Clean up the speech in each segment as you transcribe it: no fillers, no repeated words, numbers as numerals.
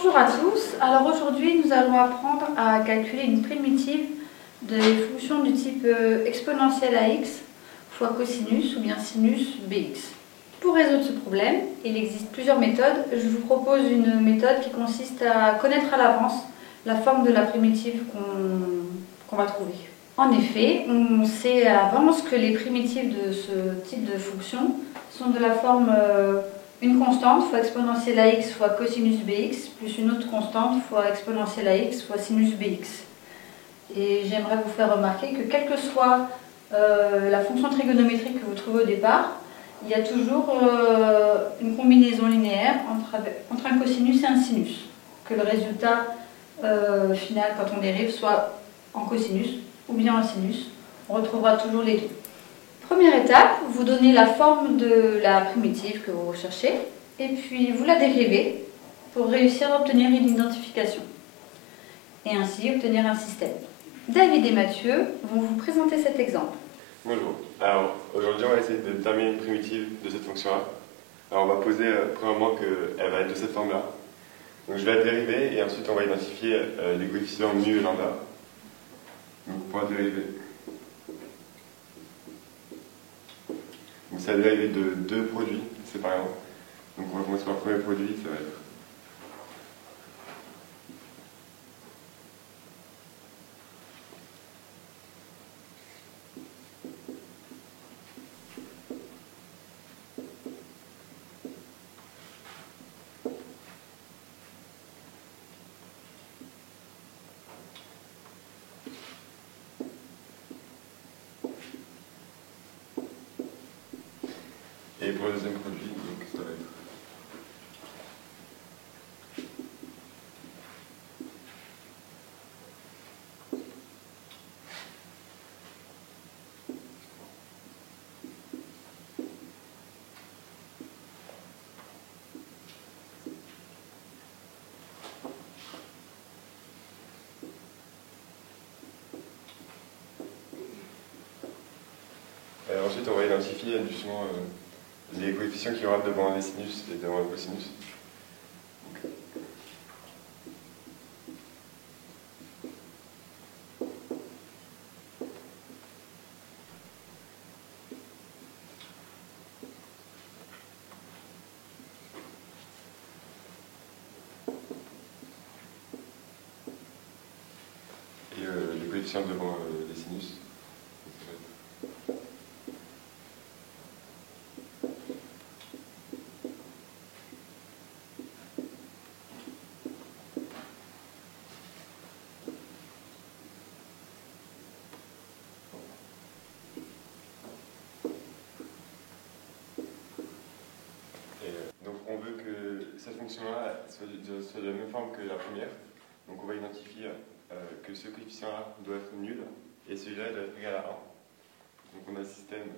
Bonjour à tous, alors aujourd'hui nous allons apprendre à calculer une primitive des fonctions du type exponentielle AX fois cosinus ou bien sinus BX. Pour résoudre ce problème, il existe plusieurs méthodes. Je vous propose une méthode qui consiste à connaître à l'avance la forme de la primitive qu'on va trouver. En effet, on sait à l'avance que les primitives de ce type de fonction sont de la forme une constante fois exponentielle AX fois cosinus BX plus une autre constante fois exponentielle AX fois sinus BX. Et j'aimerais vous faire remarquer que quelle que soit la fonction trigonométrique que vous trouvez au départ, il y a toujours une combinaison linéaire entre un cosinus et un sinus. Que le résultat final, quand on dérive, soit en cosinus ou bien en sinus. On retrouvera toujours les deux. Première étape, vous donnez la forme de la primitive que vous recherchez et puis vous la dérivez pour réussir à obtenir une identification et ainsi obtenir un système. David et Mathieu vont vous présenter cet exemple. Bonjour. Alors, aujourd'hui, on va essayer de déterminer une primitive de cette fonction-là. Alors, on va poser premièrement qu'elle va être de cette forme-là. Donc, je vais la dériver et ensuite, on va identifier les coefficients mu et lambda. Donc, pour la dériver. Donc, c'est la dérivée de deux produits séparément. Donc, on va commencer par le premier produit, ça va être et pour le deuxième produit, donc ça va être ensuite, on va identifier doucement les coefficients qu'il y aura devant les sinus et devant le cosinus. Et les coefficients devant les sinus. Donc on veut que cette fonction-là soit de la même forme que la première. Donc on va identifier que ce coefficient-là doit être nul et celui-là doit être égal à 1. Donc on a le système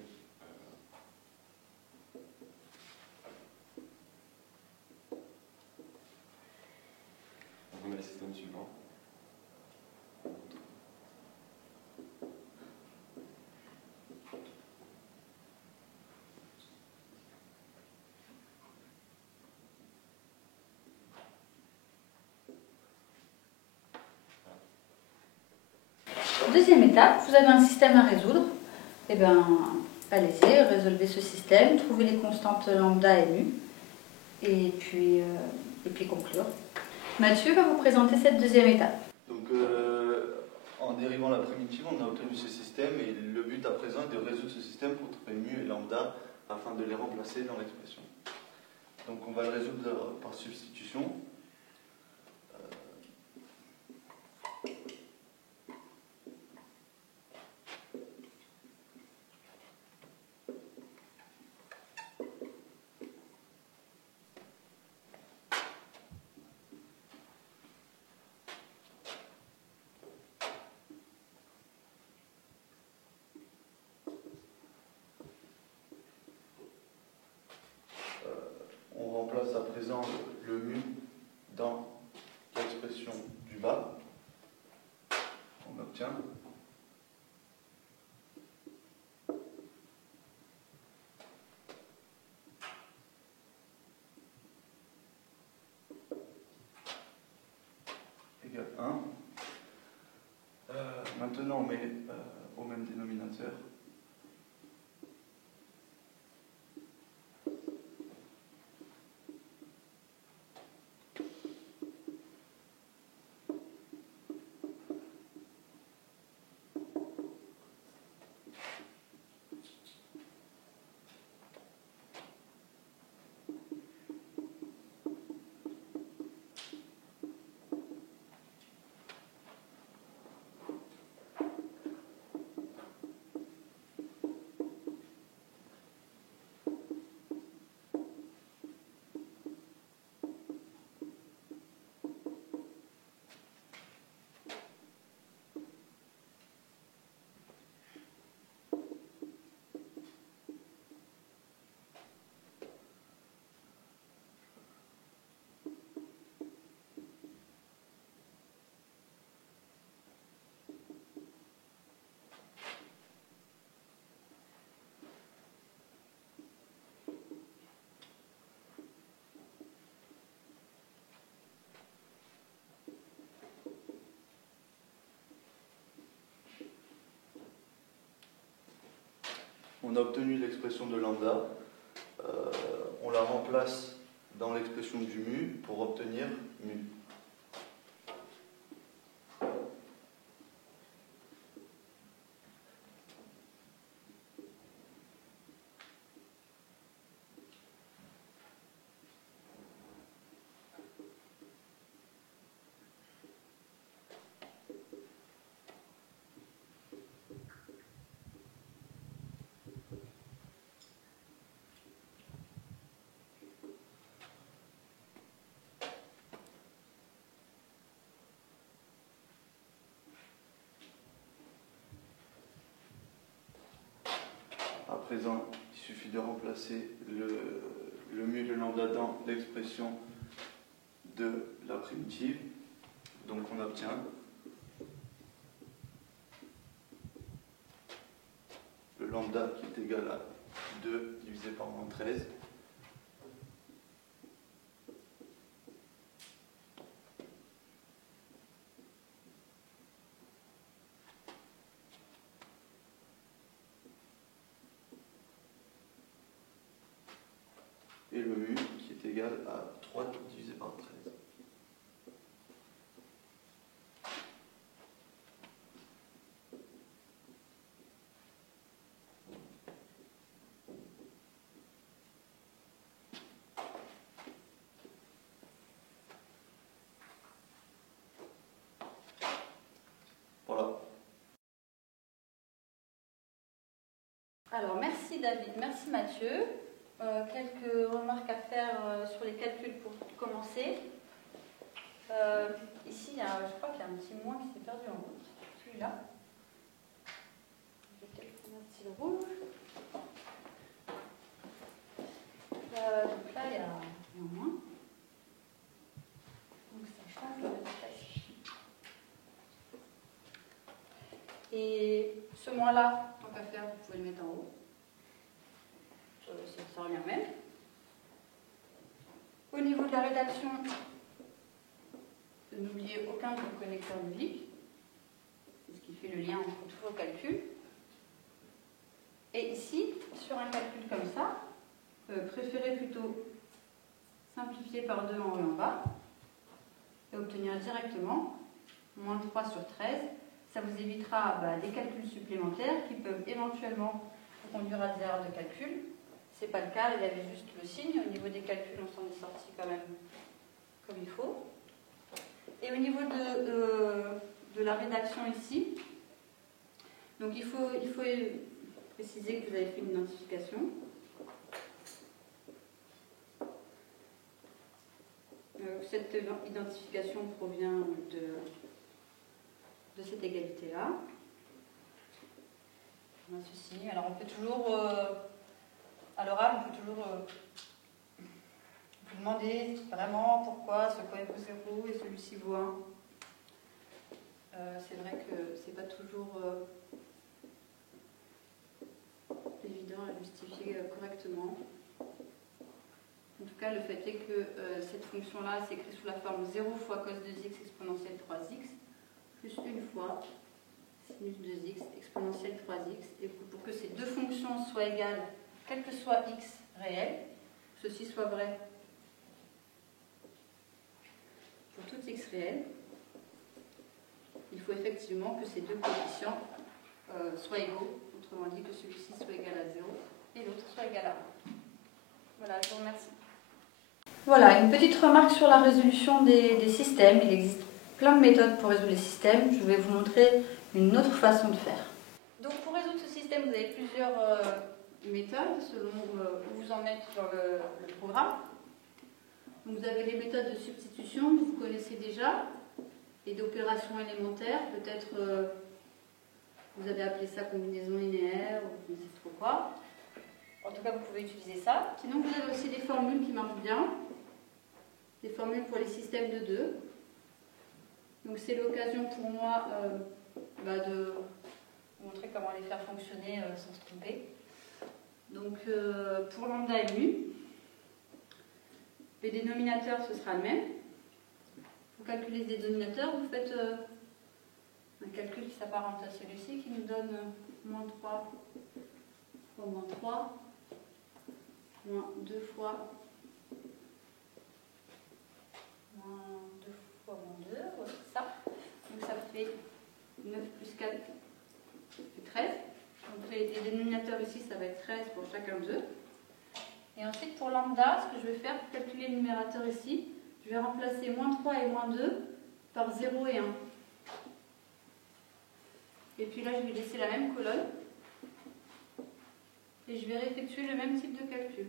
suivant. Deuxième étape, vous avez un système à résoudre. Eh bien, allez-y, résolvez ce système, trouvez les constantes lambda et mu, et puis conclure. Mathieu va vous présenter cette deuxième étape. Donc, en dérivant la primitive, on a obtenu ce système, et le but à présent est de résoudre ce système pour trouver mu et lambda afin de les remplacer dans l'expression. Donc, on va le résoudre par substitution. On remplace à présent le mu dans l'expression du bas. On obtient mais au même dénominateur. On a obtenu l'expression de lambda, on la remplace dans l'expression du mu pour obtenir mu. À présent, il suffit de remplacer le mu de lambda dans l'expression de la primitive. Donc on obtient le lambda qui est égal à 2 divisé par moins 13. Et le mu qui est égal à 3 divisé par 13. Voilà. Alors, merci David, merci Mathieu. Quelques remarques à faire sur les calculs pour commencer. Ici, je crois qu'il y a un petit moins qui s'est perdu en route. Celui-là. Je vais peut-être prendre un stylo rouge. Donc là, il y a un moins. Donc ça change de place. Et ce moins-là, tant qu'à faire, vous pouvez le mettre en haut. Ça revient même. Au niveau de la rédaction, n'oubliez aucun de vos connecteurs logiques. C'est ce qui fait le lien entre tous vos calculs. Et ici, sur un calcul comme ça, préférez plutôt simplifier par 2 en haut et en bas et obtenir directement moins 3 sur 13. Ça vous évitera des calculs supplémentaires qui peuvent éventuellement vous conduire à des erreurs de calcul. Ce n'est pas le cas, il y avait juste le signe. Au niveau des calculs, on s'en est sorti quand même comme il faut. Et au niveau de la rédaction ici, donc il faut préciser que vous avez fait une identification. Cette identification provient de cette égalité-là. On a ceci. Alors on peut toujours, à l'oral, on peut toujours vous demander vraiment pourquoi ce coin vaut 0 et celui-ci vaut 1. C'est vrai que c'est pas toujours évident à justifier correctement. En tout cas, le fait est que cette fonction-là s'écrit sous la forme 0 fois cos 2x exponentielle 3x plus 1 fois sinus 2x, exponentielle 3x. Et pour que ces deux fonctions soient égales, quel que soit x réel, ceci soit vrai pour tout x réel, il faut effectivement que ces deux coefficients soient égaux, autrement dit que celui-ci soit égal à 0 et l'autre soit égal à 1. Voilà, je vous remercie. Voilà, une petite remarque sur la résolution des systèmes. Il existe plein de méthodes pour résoudre les systèmes. Je vais vous montrer une autre façon de faire. Donc pour résoudre ce système, vous avez plusieurs méthodes selon où vous en êtes dans le programme. Donc vous avez les méthodes de substitution que vous connaissez déjà et d'opérations élémentaires. Peut-être vous avez appelé ça combinaison linéaire ou je ne sais trop quoi. En tout cas, vous pouvez utiliser ça. Sinon, vous avez aussi des formules qui marchent bien. Des formules pour les systèmes de 2. Donc c'est l'occasion pour moi de vous montrer comment les faire fonctionner sans se tromper. Donc pour lambda et mu, les dénominateurs ce sera le même. Pour calculer les dénominateurs, vous faites un calcul qui s'apparente à celui-ci qui nous donne moins 3 fois moins 3, moins 2 fois moins 2, ouais, c'est ça. Donc ça fait 9 plus 4, ça fait 13. Donc les dénominateurs ici, ça va être 13 pour chacun d'eux. Et ensuite pour lambda, ce que je vais faire pour calculer le numérateur ici, je vais remplacer moins 3 et moins 2 par 0 et 1. Et puis là, je vais laisser la même colonne. Et je vais réeffectuer le même type de calcul.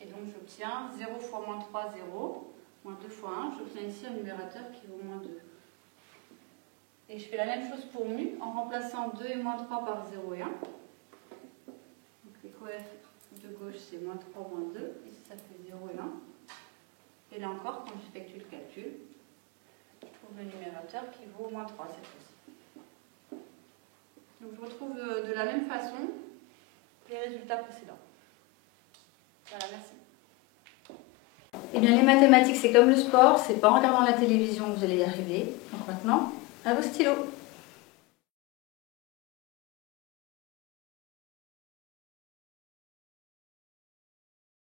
Et donc j'obtiens 0 fois moins 3, 0. Moins 2 fois 1, j'obtiens ici un numérateur qui vaut moins 2. Et je fais la même chose pour mu en remplaçant 2 et moins 3 par 0 et 1. Donc les coefs de gauche c'est moins 3, moins 2. Ici ça fait 0 et 1. Et là encore, quand j'effectue le calcul, je trouve le numérateur qui vaut moins 3 cette fois-ci. Donc je retrouve de la même façon les résultats précédents. Voilà, merci. Eh bien, les mathématiques, c'est comme le sport, c'est pas en regardant la télévision que vous allez y arriver. Donc maintenant, à vos stylos.